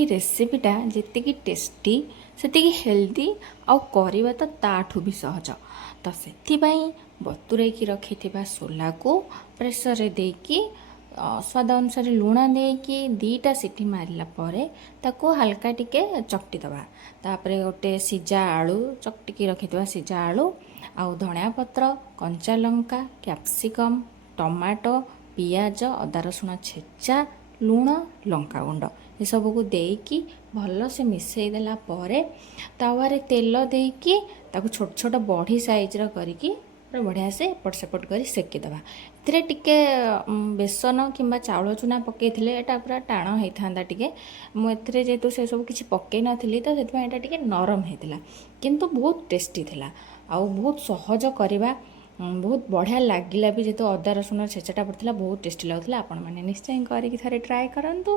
ଏଇ ରେସିପିଟା ଯେତିକି ଟେଷ୍ଟି ସେତିକି ହେଲ୍ଦି ଆଉ କରିବା ତ ତାଠୁ ବି ସହଜ। ତ ସେଥିପାଇଁ ବତୁରେଇକି ରଖିଥିବା ସୋଲାକୁ ପ୍ରେସରରେ ଦେଇକି ସ୍ୱାଦ ଅନୁସାରେ ଲୁଣ ଦେଇକି 2ଟା ସିଟି ମାରିଲା ପରେ ତାକୁ ହାଲକା ଟିକେ ଚକଟି ଦେବା। ତାପରେ ଗୋଟେ ସିଝା ଆଳୁ ଚକଟିକି ରଖିଥିବା ସିଝା ଆଳୁ ଆଉ ଧଣିଆ ପତ୍ର, କଞ୍ଚା ଲଙ୍କା, କ୍ୟାପ୍ସିକମ୍, ଟମାଟୋ, ପିଆଜ, ଅଦା ରସୁଣ ଛେଚା, ଲୁଣ, ଲଙ୍କାଗୁଣ୍ଡ ଏସବୁକୁ ଦେଇକି ଭଲସେ ମିଶାଇ ଦେଲା ପରେ ତାୱାରେ ତେଲ ଦେଇକି ତାକୁ ଛୋଟ ଛୋଟ ବଢ଼ି ସାଇଜ୍ର କରିକି ପୁରା ବଢ଼ିଆ ସେ ଏପଟ ସେପଟ କରି ସେକିଦେବା। ଏଥିରେ ଟିକେ ବେସନ କିମ୍ବା ଚାଉଳ ଚୁନା ପକାଇଥିଲେ ଏଇଟା ପୁରା ଟାଣ ହେଇଥାନ୍ତା ଟିକେ। ମୁଁ ଏଥିରେ ଯେହେତୁ ସେସବୁ କିଛି ପକାଇ ନଥିଲି ତ ସେଥିପାଇଁ ଏଇଟା ଟିକେ ନରମ ହେଇଥିଲା, କିନ୍ତୁ ବହୁତ ଟେଷ୍ଟି ଥିଲା ଆଉ ବହୁତ ସହଜ କରିବା। ବହୁତ ବଢ଼ିଆ ଲାଗିଲା ବି, ଯେହେତୁ ଅଦା ରସୁଣ ଛେଚାଟା ପଡ଼ିଥିଲା ବହୁତ ଟେଷ୍ଟି ଲାଗୁଥିଲା। ଆପଣମାନେ ନିଶ୍ଚୟ କରିକି ଥରେ ଟ୍ରାଏ କରନ୍ତୁ।